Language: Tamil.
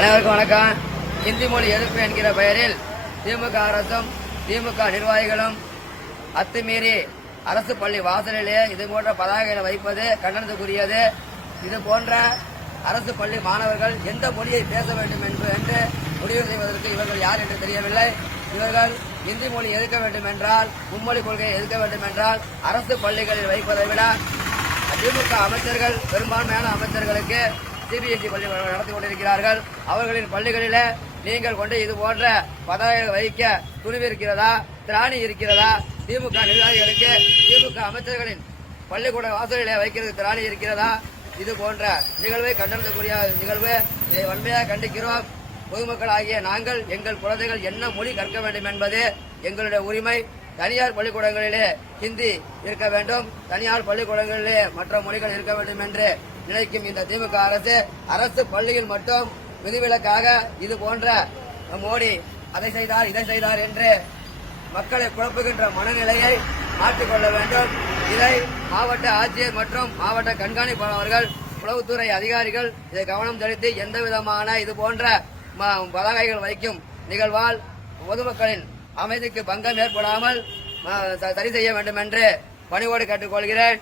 அனைவருக்கும் வணக்கம். இந்தி மொழி எதிர்ப்பு என்கிற பெயரில் திமுக அரசும் திமுக நிர்வாகிகளும் அத்துமீறி அரசு பள்ளி வாசலிலே இது போன்ற பதாகைகளை வைப்பது கண்டனத்துக்குரியது. இது போன்ற அரசு பள்ளி மாணவர்கள் எந்த மொழியை பேச வேண்டும் என்று முடிவு செய்வதற்கு இவர்கள் யார் என்று தெரியவில்லை. இவர்கள் இந்தி மொழி எதிர்க்க வேண்டும் என்றால், மும்மொழி கொள்கையை எதிர்க்க வேண்டும் என்றால் அரசு பள்ளிகளில் வைப்பதை விட திமுக அமைச்சர்கள், பெரும்பான்மையான அமைச்சர்களுக்கு சிபிஎஸ்இ பள்ளி நடத்தி கொண்டிருக்கிறார்கள். அவர்களின் பள்ளிகளிலே நீங்கள் கொண்டு இது போன்ற பதாகைகள் வைக்க துணிவு இருக்கிறதா, திராணி இருக்கிறதா? திமுக நிர்வாகிகளுக்கு திமுக அமைச்சர்களின் பள்ளிக்கூட வாசலிலே வைக்கிறது திராணி இருக்கிறதா? இது போன்ற நிகழ்வை கண்டனத்துக்குரிய நிகழ்வு. இதை வன்மையாக கண்டிக்கிறோம். பொதுமக்கள் ஆகிய நாங்கள் எங்கள் குழந்தைகள் என்ன மொழி கற்க வேண்டும் என்பது எங்களுடைய உரிமை. தனியார் பள்ளிக்கூடங்களிலே ஹிந்தி இருக்க வேண்டும், தனியார் பள்ளிக்கூடங்களிலே மற்ற மொழிகள் இருக்க வேண்டும் என்று நினைக்கும் இந்த திமுக அரசு பள்ளியில் மட்டும் விதிவிலக்காக இது போன்ற மோடி அதை செய்தார் இதை செய்தார் என்று மக்களை குழப்புகின்ற மனநிலையை மாற்றிக்கொள்ள வேண்டும். இதை மாவட்ட ஆட்சியர் மற்றும் மாவட்ட கண்காணிப்பாளர்கள், உளவுத்துறை அதிகாரிகள் இதை கவனம் செலுத்தி எந்த விதமான இது போன்ற பதாகைகள் வைக்கும் நிகழ்வால் பொதுமக்களின் அமைதிக்கு பங்கம் ஏற்படாமல் சரி செய்ய வேண்டும் என்று பணிவோடு கேட்டுக்கொள்கிறேன்.